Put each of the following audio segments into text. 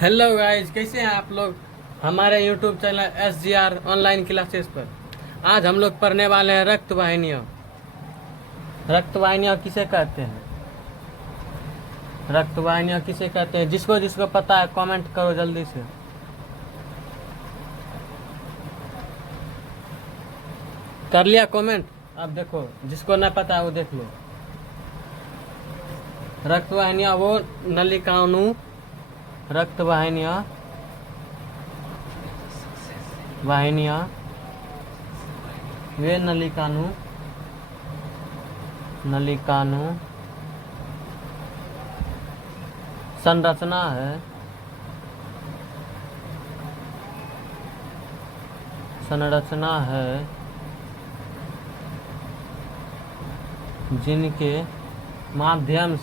Hello guys, कैसे हैं आप लोग। हमारे YouTube channel SGR online classes पर आज हम लोग पढ़ने वाले हैं रक्त वाहिनियाँ। रक्त वाहिनियाँ किसे कहते हैं? रक्त वाहिनियाँ किसे कहते हैं? जिसको जिसको पता है कमेंट करो जल्दी से। कर लिया कमेंट? अब देखो, जिसको न पता है वो देख लो। रक्त वाहिनियाँ वो नलिकानु रक्त वाहिनियाँ वे नलिकानु संरचना है जिनके माध्यम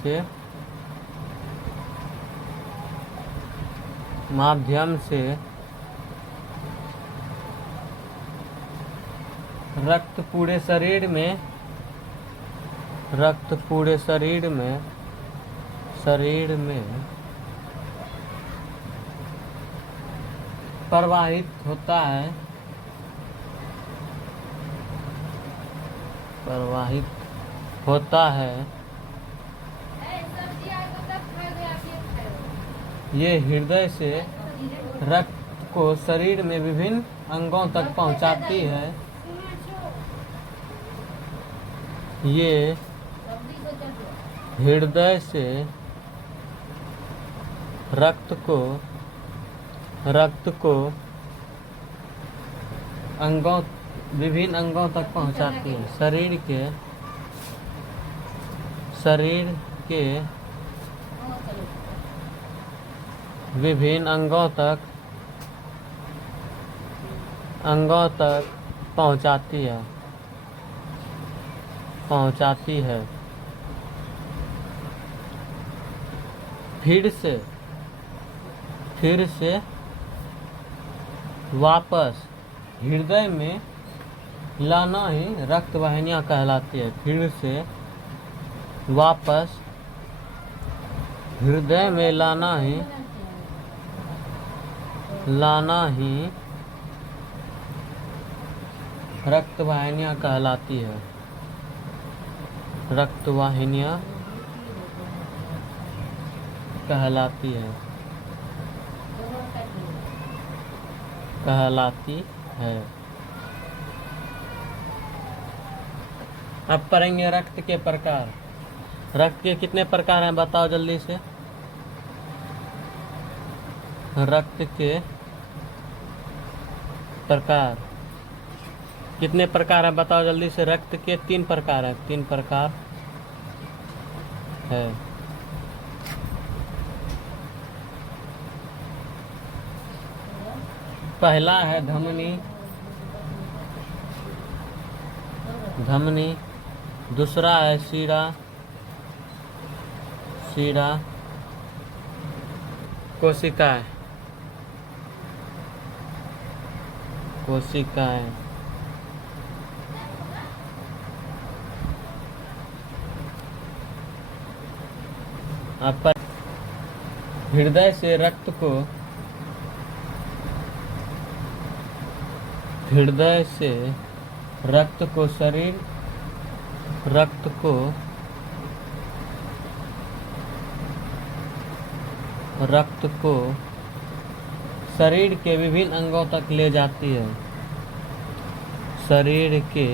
से रक्त पूरे शरीर में प्रवाहित होता है। ये हृदय से रक्त को शरीर में विभिन्न अंगों तक पहुंचाती है। ये हृदय से रक्त को विभिन्न अंगों तक पहुंचाती है। शरीर के विभिन्न अंगों तक पहुंचाती है। फिर से वापस हृदय में लाना ही रक्त वाहिनियाँ कहलाती है। फिर से वापस हृदय में लाना ही रक्त वाहिनियाँ कहलाती है। रक्त वाहिनियाँ कहलाती है। अब पढ़ेंगे रक्त के प्रकार। रक्त के कितने प्रकार हैं बताओ जल्दी से। रक्त के प्रकार कितने प्रकार हैं बताओ जल्दी से। रक्त के 3 प्रकार हैं। 3 प्रकार है। पहला है धमनी। दूसरा है शिरा। कोशिकाएं। अब हृदय से रक्त को शरीर के विभिन्न अंगों तक ले जाती है। शरीर के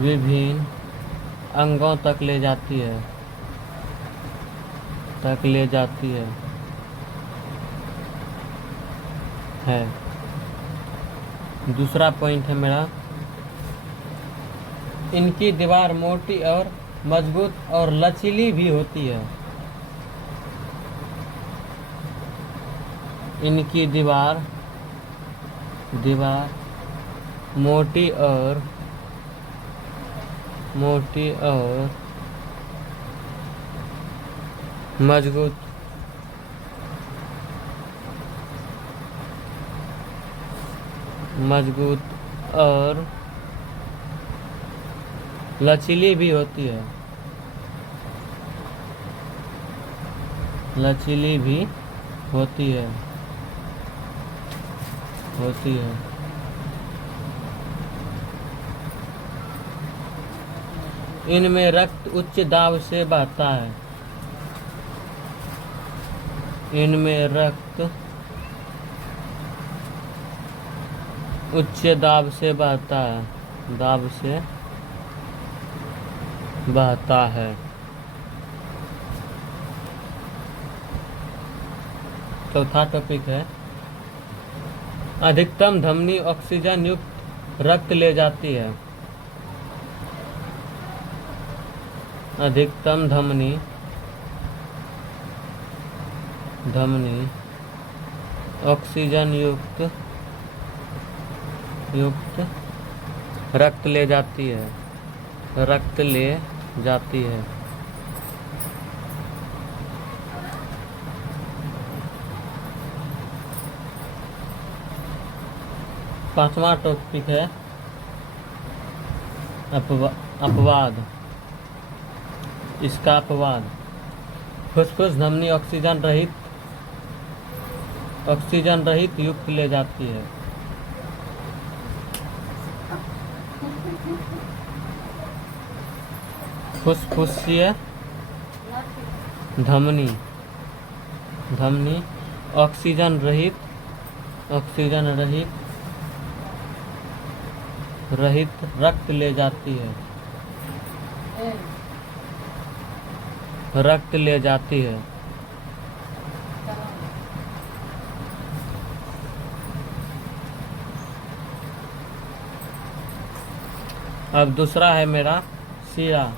विभिन्न अंगों तक ले जाती है। दूसरा पॉइंट है मेरा, इनकी दीवार मोटी और मजबूत और लचीली भी होती है। इनकी दीवार मोटी और मजबूत और लचीली भी होती है। लचीली भी होती है, होती है। इनमें रक्त उच्च दाब से बहता है, इनमें रक्त उच्च दाब से बहता है, दाब से बहता है। चौथा टॉपिक है, अधिकतम धमनी ऑक्सीजन युक्त रक्त ले जाती है। अधिकतम धमनी ऑक्सीजन युक्त रक्त ले जाती है, रक्त ले जाती है। पांचवा टॉपिक है, अपवाद। इसका अपवाद, फुसफुस धमनी ऑक्सीजन रहित युक्त ले जाती है। फुसफुसीय धमनी ऑक्सीजन रहित रक्त ले जाती है, रक्त ले जाती है। अब दूसरा है मेरा शीरा।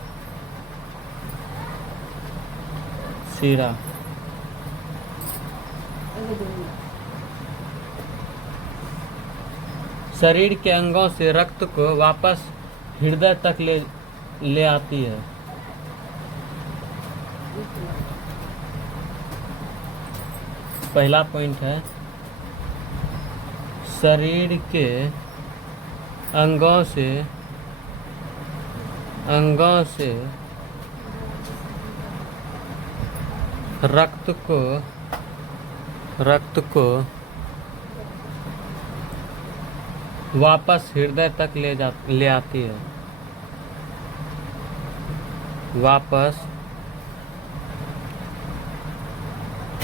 शरीर के अंगों से रक्त को वापस हृदय तक ले आती है। पहला पॉइंट है, शरीर के अंगों से रक्त को वापस हृदय तक ले आती है, वापस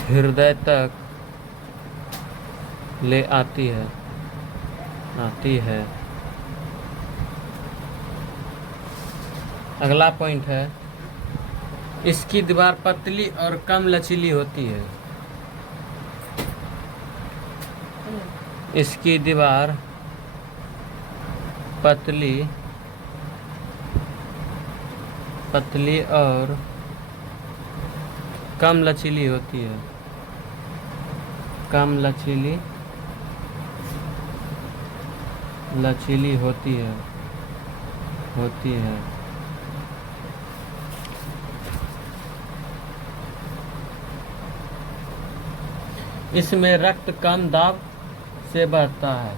हृदय तक ले आती है। अगला पॉइंट है, इसकी दीवार पतली और कम लचीली होती है। इसकी दीवार पतली और कम लचीली होती है, कम लचीली होती है। इसमें रक्त कम दाब से बहता है,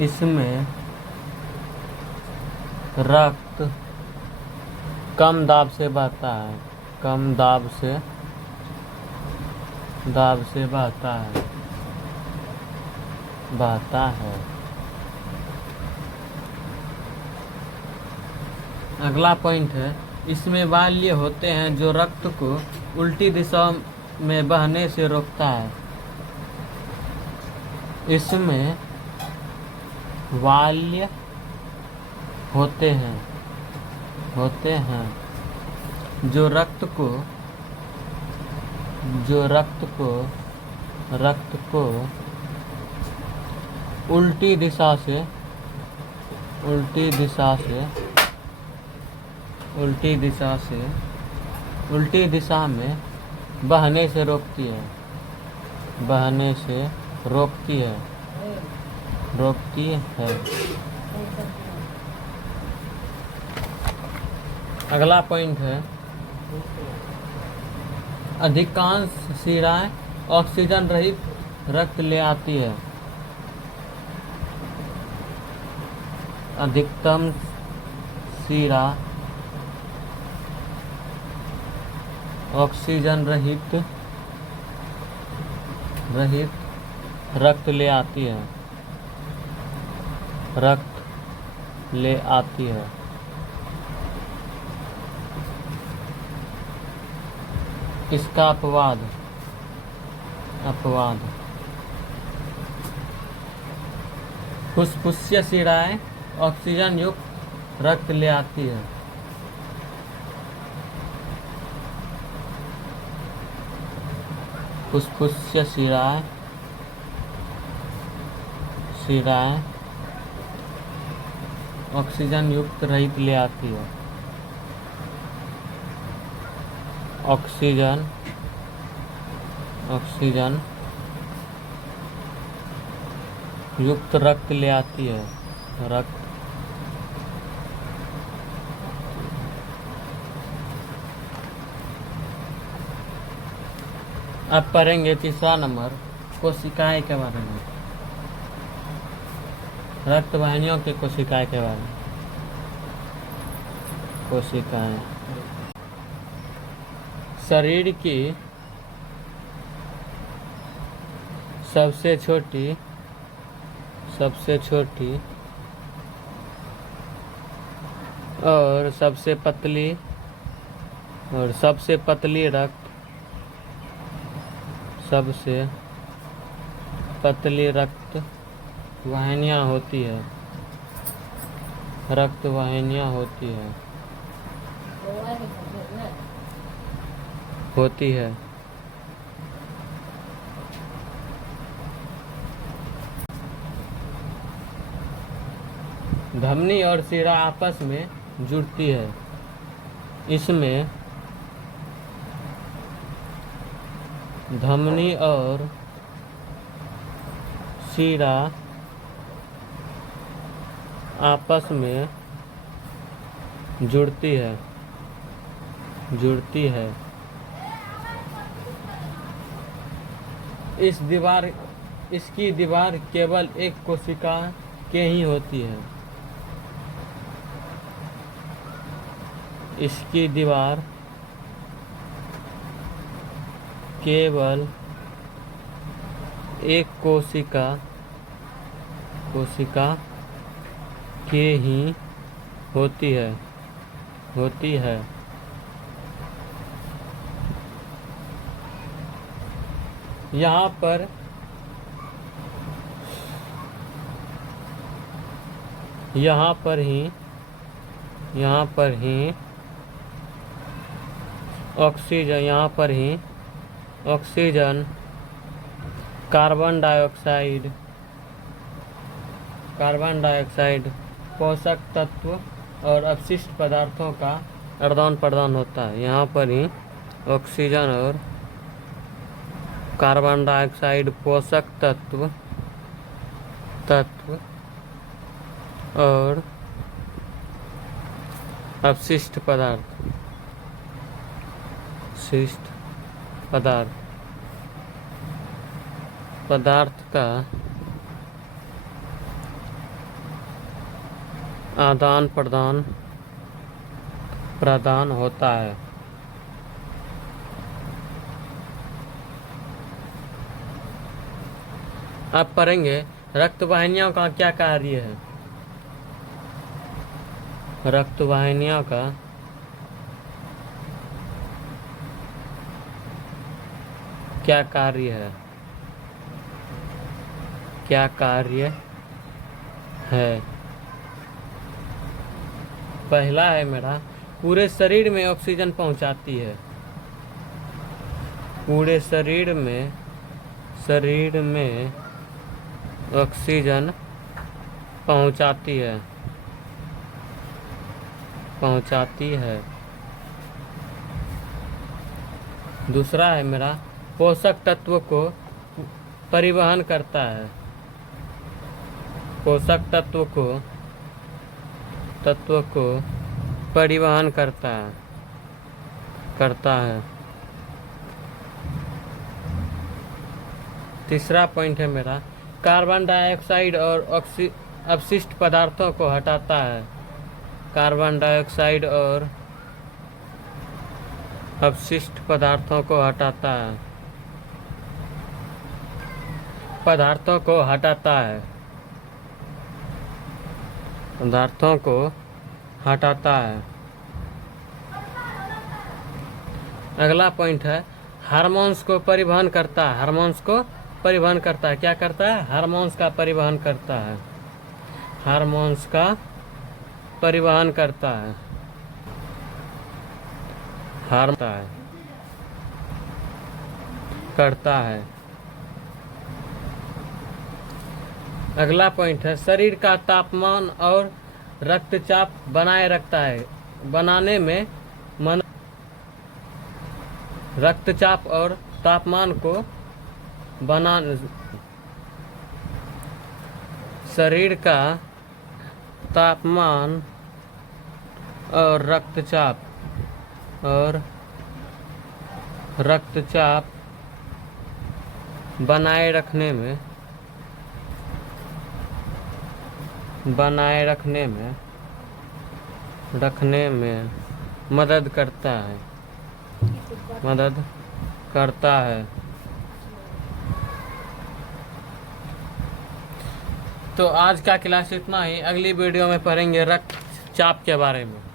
इसमें रक्त कम दाब से बहता है, कम दाब से बहता है। अगला पॉइंट है, इसमें वाल्य होते हैं जो रक्त को उल्टी दिशा में बहने से रोकता है। इसमें वाल्य होते हैं जो रक्त को उल्टी दिशा में बहने से रोकती है। अगला पॉइंट है, अधिकांश शिराएं ऑक्सीजन रहित रक्त ले आती है। अधिकतम शिरा ऑक्सीजन रहित रक्त ले आती है, रक्त ले आती है। इसका अपवाद फुसफुसिया शिराएं ऑक्सीजन युक्त रक्त ले आती है। फुसफुसिया शिराएं ऑक्सीजन युक्त रहित ले आती है। ऑक्सीजन युक्त रक्त ले आती है। रक्त अब पढ़ेंगे तीसरा नंबर कोशिकाएं के बारे में, रक्त वाहिनियों के कोशिकाएं के बारे में। कोशिकाएं शरीर की सबसे छोटी और सबसे पतली रक्त वाहिनियाँ होती है। रक्त वाहिनियाँ होती है। धमनी और शिरा आपस में जुड़ती है। इसमें धमनी और शिरा आपस में जुड़ती है। इसकी दीवार केवल एक कोशिका के ही होती है। इसकी दीवार केवल एक कोशिका के ही होती है। यहाँ पर ही ऑक्सीजन, कार्बन डाइऑक्साइड, पोषक तत्व और अपशिष्ट पदार्थों का आदान प्रदान होता है। यहाँ पर ही ऑक्सीजन और कार्बन डाइऑक्साइड, पोषक तत्व और अपशिष्ट पदार्थ का आदान प्रदान होता है। अब पढ़ेंगे रक्त वाहिनियों का क्या कार्य है। रक्त वाहिनियों का क्या कार्य है। पहला है मेरा, पूरे शरीर में ऑक्सीजन पहुंचाती है। पूरे शरीर में ऑक्सीजन पहुंचाती है। दूसरा है मेरा, पोषक तत्व को परिवहन करता है। पोषक तत्व को परिवहन करता है। तीसरा पॉइंट है मेरा, कार्बन डाइऑक्साइड और अपशिष्ट पदार्थों को हटाता है। कार्बन डाइऑक्साइड और अपशिष्ट पदार्थों को हटाता है, पदार्थों को हटाता है, पदार्थों को हटाता है। अगला पॉइंट है हार्मोन्स को परिवहन करता है, हार्मोन्स को परिवहन करता है। क्या करता है? हार्मोन्स का परिवहन करता है, हार्मोन्स का परिवहन करता है, करता है। अगला पॉइंट है शरीर का तापमान और रक्तचाप बनाए रखता है, बनाने में रक्तचाप और तापमान को बना शरीर का तापमान और रक्तचाप बनाए रखने में मदद करता है। तो आज का क्लास इतना ही। अगली वीडियो में पढ़ेंगे रक्तचाप के बारे में।